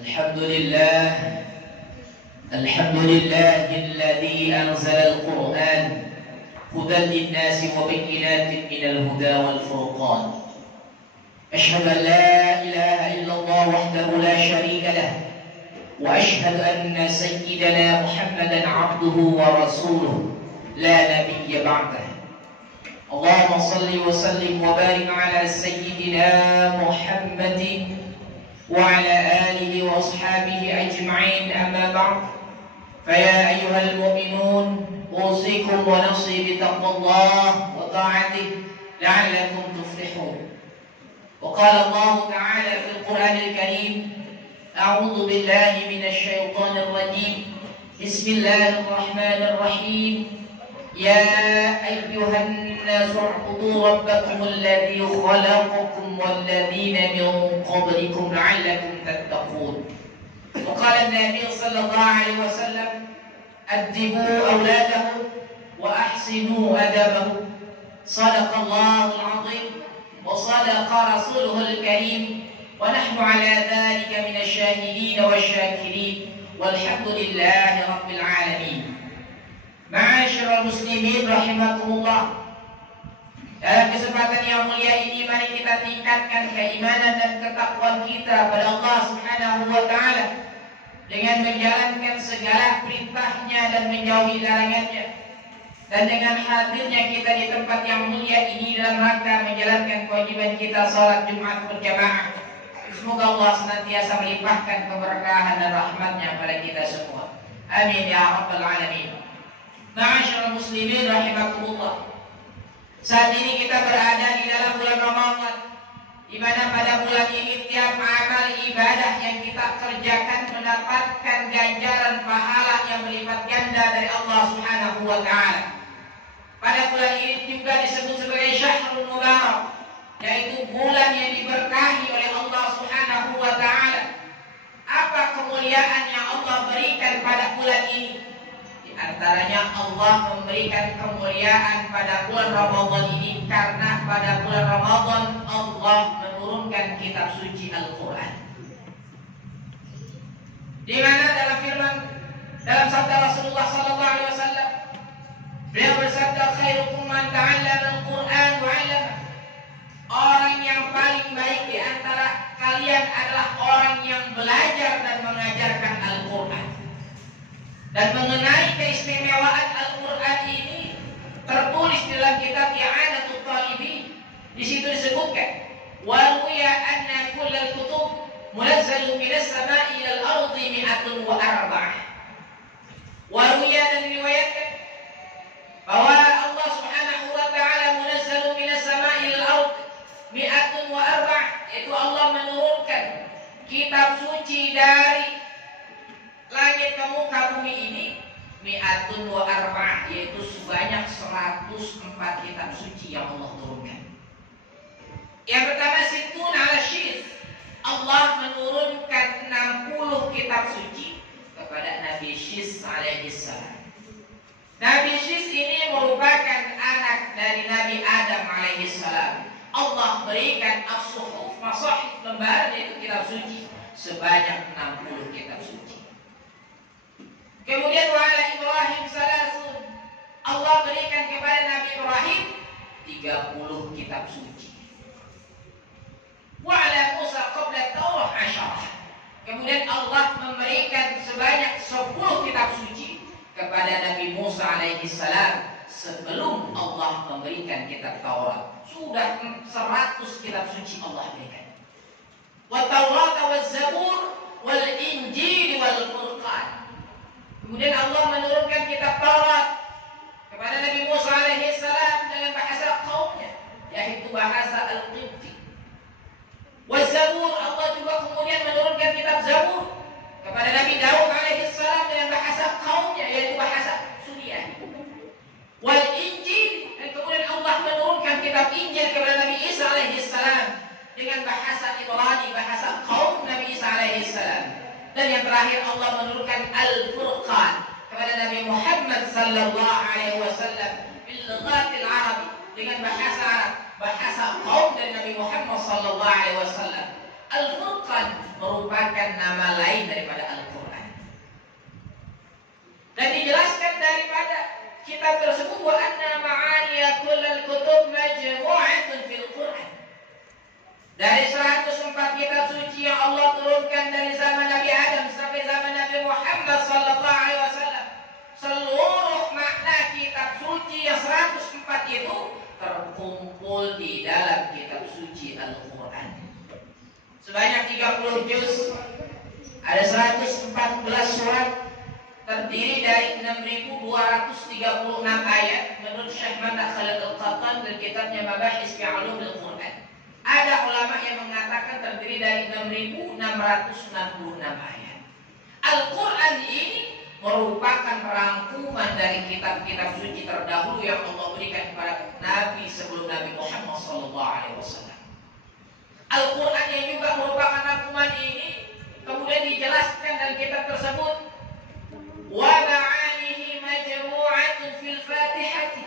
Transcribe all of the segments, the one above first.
الحمد لله الذي أنزل القرآن هدى للناس وبينات من الهدى والفرقان. أشهد أن لا إله إلا الله وحده لا شريك له، وأشهد أن سيدنا محمدا عبده ورسوله لا نبي بعده. اللهم صل وسلم وبارك على سيدنا محمد وعلى آله وأصحابه أجمعين، أما بعد، فيا أيها المؤمنون أوصيكم ونفسي بتقوى الله وطاعته لعلكم تفلحون. وقال الله تعالى في القرآن الكريم: أعوذ بالله من الشيطان الرجيم، بسم الله الرحمن الرحيم. يا أيها الناس اعبدوا ربكم الذي خلقكم والذين من قبلكم لعلكم تتقون. وقال النبي صلى الله عليه وسلم: أدبوا أولادكم وأحسنوا أدبهم. صدق الله العظيم وصدق رسوله الكريم، ونحن على ذلك من الشاهدين والشاكرين، والحمد لله رب العالمين. Ma'asyiral muslimin rahimakumullah. Dalam kesempatan yang mulia ini, mari kita tingkatkan keimanan dan ketakwaan kita pada Allah Subhanahu wa taala dengan menjalankan segala perintahnya dan menjauhi larangannya. Dan dengan hadirnya kita di tempat yang mulia ini dalam rangka menjalankan kewajiban kita salat Jumat berjamaah, semoga Allah senantiasa melimpahkan keberkahan dan rahmatnya pada kita semua. Amin ya rabbal alamin. Ma'asyiral muslimin rahimakumullah. Saat ini kita berada di dalam bulan Ramadan, di mana pada bulan ini tiap amal ibadah yang kita kerjakan mendapatkan ganjaran pahala yang berlipat ganda dari Allah Subhanahu wa taala. Pada bulan ini juga disebut sebagai Syahrul Mubarak, yaitu bulan yang diberkahi oleh Allah Subhanahu wa taala. Apa kemuliaan yang Allah berikan pada bulan ini? Antaranya Allah memberikan kemuliaan pada bulan Ramadan ini karena pada bulan Ramadan Allah menurunkan kitab suci Al-Quran, di mana dalam sabda Rasulullah SAW, beliau bersabda, khairukum man ta'allama al-Quran wa 'allama. Orang yang paling baik di antara kalian adalah orang yang belajar dan mengajarkan Al-Quran. Dan mengenai keistimewaan Al-Quran ini tertulis dalam kitab I'anatul Talibin. Di situ disebutkan, wa ruya anna kullal kutub munazzalun minas sama'i ilal ardi mi'atun wa arba'ah. Wa ruya, dan riwayatkan bahwa Allah Subhanahu wa taala munazzalun minas sama'i ilal ardi mi'atun wa arba'ah, yaitu Allah menurunkan kitab suci dari langit ke muka bumi ini mi'atun wa arba'ah, yaitu sebanyak 104 kitab suci yang Allah turunkan. Yang pertama, situn ala syis, Allah menurunkan 60 kitab suci kepada Nabi Syis alaihissalam. Nabi Syis ini merupakan anak dari Nabi Adam alaihissalam. Allah berikan as-suhuf, masahif, lembaran, yaitu kitab suci sebanyak 60 kitab suci. Kemudian wa'ala Ibrahim salasun, Allah berikan kepada Nabi Ibrahim 30 kitab suci. Wa'ala Musa qabla Taurah 10. Kemudian Allah memberikan sebanyak 10 kitab suci kepada Nabi Musa alaihissalam sebelum Allah memberikan kitab Taurat. Sudah 100 kitab suci Allah berikan. Wa Taurat wa Zabur wal Injil wal Furqan. Kemudian Allah menurunkan kitab Taurat kepada Nabi Musa alaihissalam dengan bahasa kaumnya, yaitu bahasa Al-Qibti. Waz-Zabur, Allah juga kemudian menurunkan kitab Zabur kepada Nabi Daud alaihissalam dengan bahasa kaumnya, yaitu bahasa Suriah. Wal Injil, dan kemudian Allah menurunkan kitab Injil kepada Nabi Isa alaihissalam dengan bahasa Ibrani, bahasa kaum Nabi Isa alaihissalam. Dan yang terakhir Allah menurunkan Al-Furqan kepada Nabi Muhammad sallallahu alaihi wasallam bil lughatil Arabi, dengan bahasa Arab, bahasa kaum dari Nabi Muhammad sallallahu alaihi wasallam. Al-Furqan merupakan nama lain diturunkan dari zaman Nabi Adam sampai zaman Nabi Muhammad sallallahu alaihi wasallam, seluruh makna kitab suci yang 104 itu terkumpul di dalam kitab suci Al-Quran. Sebanyak 30 juz, ada 114 surat, terdiri dari 6.236 ayat menurut Syekh Muhammad Khalid Al-Qattan dan kitabnya Mabahis fi Ulumil Quran. Ada ulama yang mengatakan terdiri dari 6.666 ayat. Al-Quran ini merupakan rangkuman dari kitab-kitab suci terdahulu yang Allah berikan kepada Nabi sebelum Nabi Muhammad SAW. Al-Quran yang juga merupakan rangkuman ini kemudian dijelaskan dalam kitab tersebut. Wa ma'anihi majmu'atun fil Fatihati.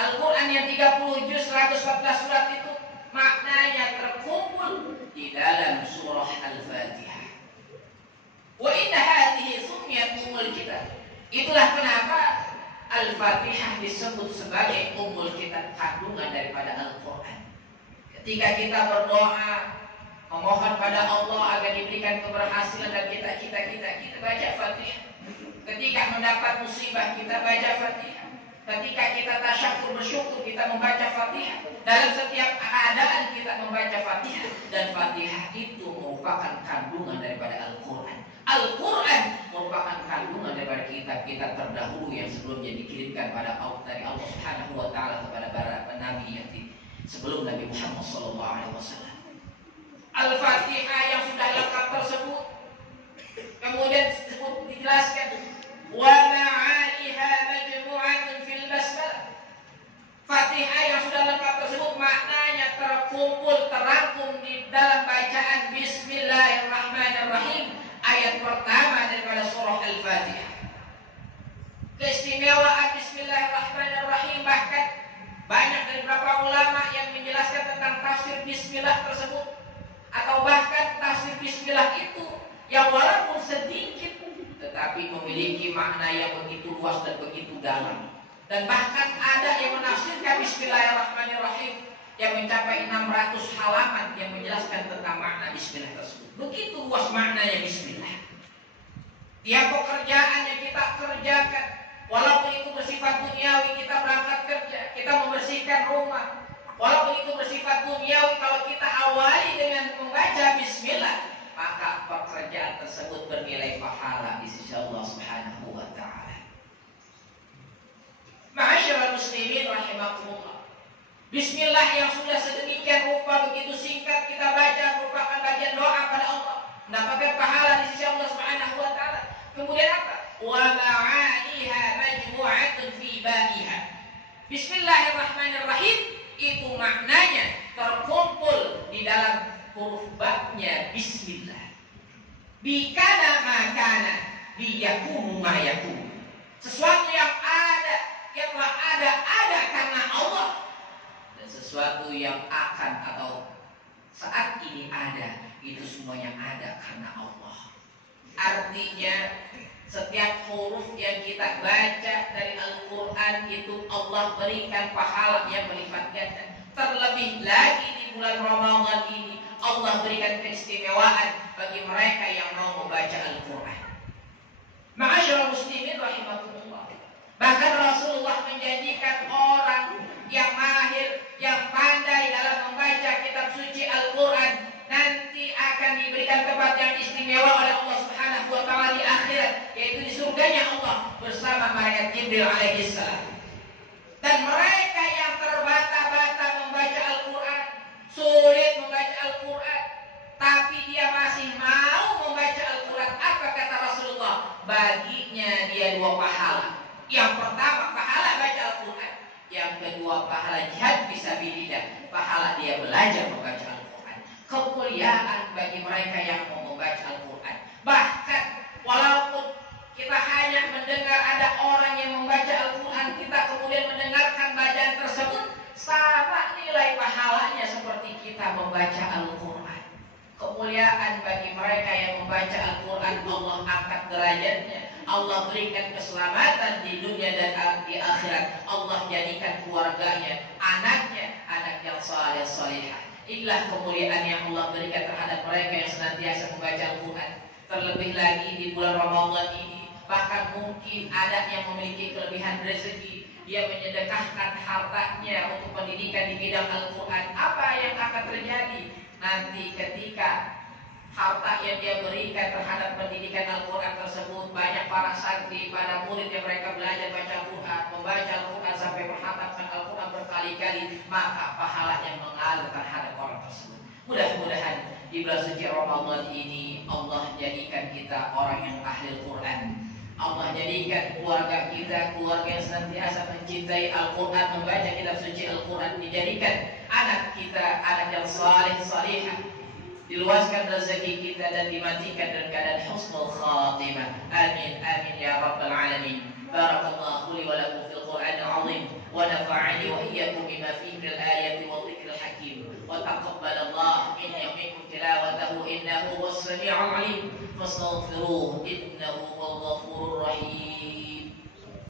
Al-Quran yang 30 juz 114 surat itu maknanya terkumpul di dalam surah Al-Fatihah. Wa inna hadhihi sumiyat ummul kitab. Itulah kenapa Al-Fatihah disebut sebagai ummul kitab, kandungan daripada Al-Quran. Ketika kita berdoa memohon pada Allah agar diberikan keberhasilan dan kita baca Fatihah. Ketika mendapat musibah kita baca Fatihah. Ketika kita tasyakur bersyukur kita membaca Fatihah. Dalam setiap keadaan kita membaca Fatihah. Dan Fatihah itu merupakan kandungan daripada Al-Quran. Al-Quran merupakan kandungan daripada kitab-kitab terdahulu yang sebelumnya dikirimkan dari Allah Subhanahu wa taala kepada para nabi yang sebelum Nabi Muhammad SAW. Al-Fatihah yang sudah lengkap tersebut kemudian dijelaskan wa ma'aniha majmu'atun fil basmalah. Fatihah yang sudah lengkap tersebut maknanya terkumpul, terangkum di dalam bacaan Bismillahirrahmanirrahim, ayat pertama daripada surah Al-Fatihah. Keistimewaan Bismillahirrahmanirrahim, bahkan banyak dari beberapa ulama yang menjelaskan tentang tafsir Bismillah tersebut, atau bahkan tafsir Bismillah itu yang walaupun sedikit tetapi memiliki makna yang begitu luas dan begitu dalam. Dan bahkan ada yang menafsirkan Bismillahirrahmanirrahim yang mencapai 600 halaman yang menjelaskan tentang makna Bismillah tersebut. Begitu luas maknanya Bismillah. Tiap pekerjaan yang kita kerjakan, walaupun itu bersifat duniawi, kita berangkat kerja, kita membersihkan rumah, walaupun itu bersifat duniawi, kalau kita awali dengan membaca Bismillah, maka pekerjaan tersebut bernilai pahala di sisi Allah Subhanahu wa taala. Ma'asyiral muslimin rahimakumullah. Bismillah yang sudah sedemikian rupa begitu singkat kita baca merupakan bagian doa pada Allah, mendapatkan pahala di sisi Allah Subhanahu wa taala. Kemudian apa? Wa ma'aniha majmu'atun fi ba'iha. Bismillahirrahmanirrahim itu maknanya terkumpul di dalam huruf ba-nya Bismillah. Bikana makana, biyakunu mayakunu. Sesuatu yang ada, yang telah ada karena Allah. Dan sesuatu yang akan atau saat ini ada, itu semuanya ada karena Allah. Artinya setiap huruf yang kita baca dari Al-Quran itu Allah berikan pahala yang melipat ganda. Terlebih lagi di bulan Ramadan ini Allah berikan keistimewaan bagi mereka yang mau membaca Al-Quran. Ma'asyiral muslimin rahimakumullah. Bahkan Rasulullah menjanjikan orang yang mahir, yang pandai dalam membaca kitab suci Al-Quran nanti akan diberikan tempat yang istimewa oleh Allah Subhanahu wa taala di akhirat, yaitu di surganya Allah bersama malaikat Jibril alaihissalam. Dan mereka yang terbata-bata membaca Al-Quran, sulit membaca Al-Quran, tapi dia masih mau membaca Al-Quran, apa kata Rasulullah? Baginya dia dua pahala. Yang pertama pahala baca Al-Quran, yang kedua pahala jihad fisabilillah, pahala dia belajar membaca Al-Quran. Kemuliaan bagi mereka yang mau membaca Al-Quran. Bahkan walaupun kita hanya mendengar ada orang yang membaca Al-Quran, kita kemudian mendengarkan bacaan tersebut, sama nilai pahalanya seperti kita membaca Al-Quran. Kemuliaan bagi mereka yang membaca Al-Quran, Allah angkat derajatnya, Allah berikan keselamatan di dunia dan di akhirat. Allah jadikan keluarganya, anaknya, anak yang saleh salihah, Inilah kemuliaan yang Allah berikan terhadap mereka yang senantiasa membaca Al-Quran. Terlebih lagi di bulan Ramadan ini, bahkan mungkin ada yang memiliki kelebihan rezeki, dia menyedekahkan hartanya untuk pendidikan di bidang Al-Quran. Apa yang akan terjadi nanti ketika harta yang dia berikan terhadap pendidikan Al-Quran tersebut, banyak para santri, para murid yang mereka belajar baca Al-Quran, membaca Al-Quran sampai berhatamkan Al-Quran berkali-kali, maka pahalanya mengalir terhadap orang tersebut. Mudah-mudahan di bulan suci Ramadan ini Allah jadikan kita orang yang ahli Al-Quran. Allah jadikan keluarga kita keluarga yang senantiasa mencintai Al-Quran, membaca kitab suci Al-Quran. Dijadikan anak kita anak yang saleh salihah, diluaskan rezeki kita dan dimatikan dalam keadaan husnul khatimah. Amin amin ya rabbal alamin. Barakallahu li wa lakum fil Qur'anil azim wa nafa'ani wa iyyakum bima fihi minal ayati wa dhikril hakim wa taqabbalallahu minni wa minkum tilawatahu innahu was sami'ul alim fastaghfiruhu innahu huwal ghafurur rahim.